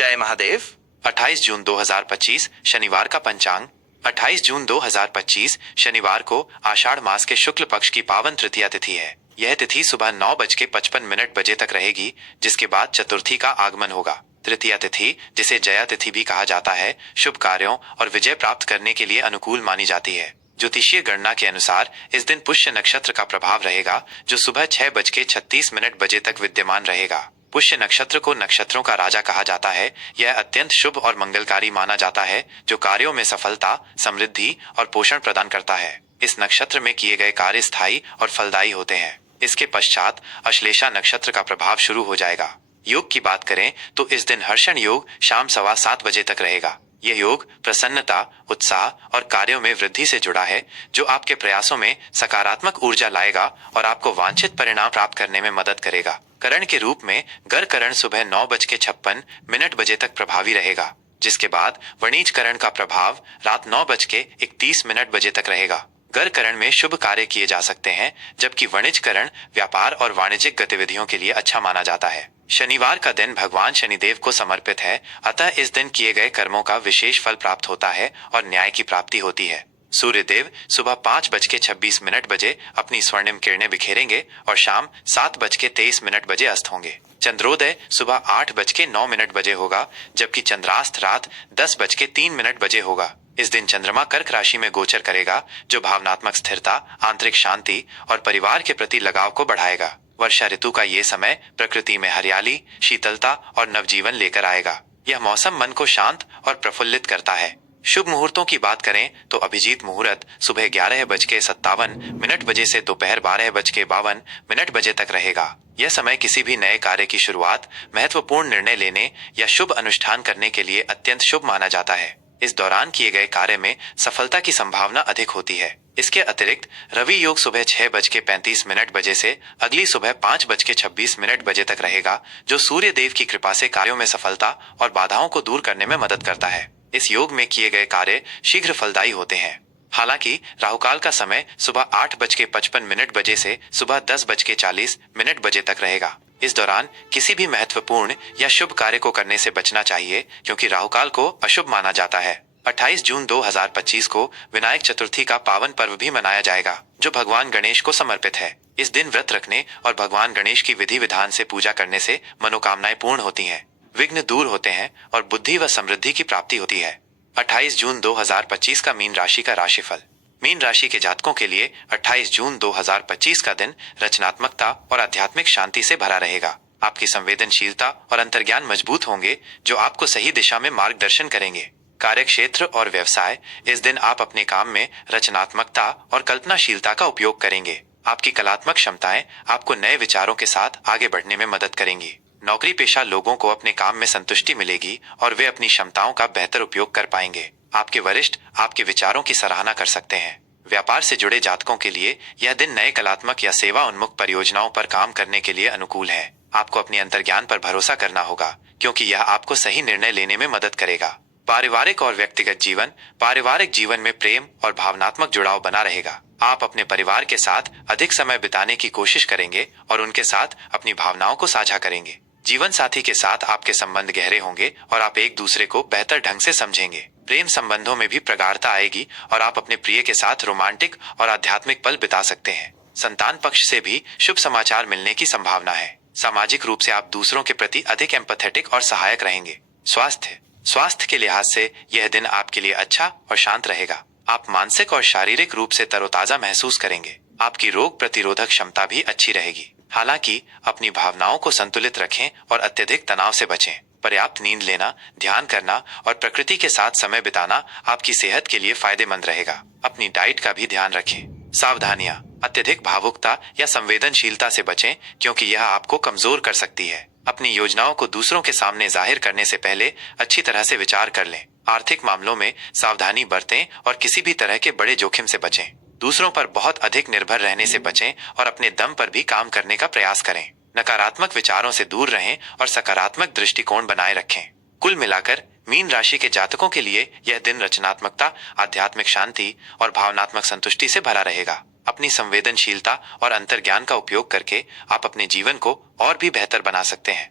जय महादेव। 28 जून 2025 शनिवार का पंचांग। 28 जून 2025 शनिवार को आषाढ़ मास के शुक्ल पक्ष की पावन तृतीया तिथि है। यह तिथि सुबह 9:55 बजे तक रहेगी, जिसके बाद चतुर्थी का आगमन होगा। तृतीया तिथि, जिसे जया तिथि भी कहा जाता है, शुभ कार्यों और विजय प्राप्त करने के लिए अनुकूल मानी जाती है। ज्योतिषीय गणना के अनुसार इस दिन पुष्य नक्षत्र का प्रभाव रहेगा, जो सुबह 6:36 बजे तक विद्यमान रहेगा। पुष्य नक्षत्र को नक्षत्रों का राजा कहा जाता है। यह अत्यंत शुभ और मंगलकारी माना जाता है, जो कार्यों में सफलता, समृद्धि और पोषण प्रदान करता है। इस नक्षत्र में किए गए कार्य स्थायी और फलदायी होते हैं। इसके पश्चात अश्लेषा नक्षत्र का प्रभाव शुरू हो जाएगा। योग की बात करें तो इस दिन हर्षण योग शाम 7:15 बजे तक रहेगा। यह योग प्रसन्नता, उत्साह और कार्यों में वृद्धि से जुड़ा है, जो आपके प्रयासों में सकारात्मक ऊर्जा लाएगा और आपको वांछित परिणाम प्राप्त करने में मदद करेगा। करण के रूप में गर करण सुबह 9:56 बजे तक प्रभावी रहेगा, जिसके बाद वणिज करण का प्रभाव रात 9:31 बजे तक रहेगा। गर करण में शुभ कार्य किए जा सकते हैं, जबकि वणिज करण व्यापार और वाणिज्यिक गतिविधियों के लिए अच्छा माना जाता है। शनिवार का दिन भगवान शनिदेव को समर्पित है, अतः इस दिन किए गए कर्मों का विशेष फल प्राप्त होता है और न्याय की प्राप्ति होती है। सूर्यदेव सुबह 5:26 बजे अपनी स्वर्णिम किरणें बिखेरेंगे और शाम 7:23 बजे अस्त होंगे। चंद्रोदय सुबह 8:09 बजे होगा, जबकि चंद्रास्त रात 10:03 बजे होगा। इस दिन चंद्रमा कर्क राशि में गोचर करेगा, जो भावनात्मक स्थिरता, आंतरिक शांति और परिवार के प्रति लगाव को बढ़ाएगा। वर्षा ऋतु का ये समय प्रकृति में हरियाली, शीतलता और नवजीवन लेकर आएगा। यह मौसम मन को शांत और प्रफुल्लित करता है। शुभ मुहूर्तों की बात करें तो अभिजीत मुहूर्त सुबह 11:57 बजे से दोपहर 12:52 बजे तक रहेगा। यह समय किसी भी नए कार्य की शुरुआत, महत्वपूर्ण निर्णय लेने या शुभ अनुष्ठान करने के लिए अत्यंत शुभ माना जाता है। इस दौरान किए गए कार्य में सफलता की संभावना अधिक होती है। इसके अतिरिक्त रवि योग सुबह 6:35 बजे से अगली सुबह 5:26 बजे तक रहेगा, जो सूर्य देव की कृपा से कार्यों में सफलता और बाधाओं को दूर करने में मदद करता है। इस योग में किए गए कार्य शीघ्र फलदायी होते हैं। हालांकि राहुकाल का समय सुबह 8:55 बजे से सुबह 10:40 बजे तक रहेगा। इस दौरान किसी भी महत्वपूर्ण या शुभ कार्य को करने से बचना चाहिए, क्योंकि राहुकाल को अशुभ माना जाता है। 28 जून 2025 को विनायक चतुर्थी का पावन पर्व भी मनाया जाएगा, जो भगवान गणेश को समर्पित है। इस दिन व्रत रखने और भगवान गणेश की विधि विधान से पूजा करने से मनोकामनाएं पूर्ण होती हैं, विघ्न दूर होते हैं और बुद्धि व समृद्धि की प्राप्ति होती है। 28 जून 2025 का मीन राशि का राशिफल। मीन राशि के जातकों के लिए 28 जून 2025 का दिन रचनात्मकता और आध्यात्मिक शांति से भरा रहेगा। आपकी संवेदनशीलता और अंतर्ज्ञान मजबूत होंगे, जो आपको सही दिशा में मार्गदर्शन करेंगे। कार्यक्षेत्र और व्यवसाय, इस दिन आप अपने काम में रचनात्मकता और कल्पनाशीलता का उपयोग करेंगे। आपकी कलात्मक क्षमताएं आपको नए विचारों के साथ आगे बढ़ने में मदद करेंगी। नौकरी पेशा लोगों को अपने काम में संतुष्टि मिलेगी और वे अपनी क्षमताओं का बेहतर उपयोग कर पाएंगे। आपके वरिष्ठ आपके विचारों की सराहना कर सकते हैं। व्यापार से जुड़े जातकों के लिए यह दिन नए कलात्मक या सेवा उन्मुख परियोजनाओं पर काम करने के लिए अनुकूल है। आपको अपने अंतर्ज्ञान पर भरोसा करना होगा, क्योंकि यह आपको सही निर्णय लेने में मदद करेगा। पारिवारिक और व्यक्तिगत जीवन, पारिवारिक जीवन में प्रेम और भावनात्मक जुड़ाव बना रहेगा। आप अपने परिवार के साथ अधिक समय बिताने की कोशिश करेंगे और उनके साथ अपनी भावनाओं को साझा करेंगे। जीवन साथी के साथ आपके संबंध गहरे होंगे और आप एक दूसरे को बेहतर ढंग से समझेंगे। प्रेम संबंधों में भी प्रगाढ़ता आएगी और आप अपने प्रिय के साथ रोमांटिक और आध्यात्मिक पल बिता सकते हैं। संतान पक्ष से भी शुभ समाचार मिलने की संभावना है। सामाजिक रूप से आप दूसरों के प्रति अधिक एम्पैथेटिक और सहायक रहेंगे। स्वास्थ्य के लिहाज से यह दिन आपके लिए अच्छा और शांत रहेगा। आप मानसिक और शारीरिक रूप से तरोताजा महसूस करेंगे। आपकी रोग प्रतिरोधक क्षमता भी अच्छी रहेगी। हालांकि अपनी भावनाओं को संतुलित रखें और अत्यधिक तनाव से बचें। पर्याप्त नींद लेना, ध्यान करना और प्रकृति के साथ समय बिताना आपकी सेहत के लिए फायदेमंद रहेगा। अपनी डाइट का भी ध्यान रखें। सावधानियां, अत्यधिक भावुकता या संवेदनशीलता से बचें, क्योंकि यह आपको कमजोर कर सकती है। अपनी योजनाओं को दूसरों के सामने जाहिर करने से पहले अच्छी तरह से विचार कर लें। आर्थिक मामलों में सावधानी बरतें और किसी भी तरह के बड़े जोखिम से बचें। दूसरों पर बहुत अधिक निर्भर रहने से बचें और अपने दम पर भी काम करने का प्रयास करें। नकारात्मक विचारों से दूर रहें और सकारात्मक दृष्टिकोण बनाए रखें। कुल मिलाकर मीन राशि के जातकों के लिए यह दिन रचनात्मकता, आध्यात्मिक शांति और भावनात्मक संतुष्टि से भरा रहेगा। अपनी संवेदनशीलता और अंतर्ज्ञान का उपयोग करके आप अपने जीवन को और भी बेहतर बना सकते हैं।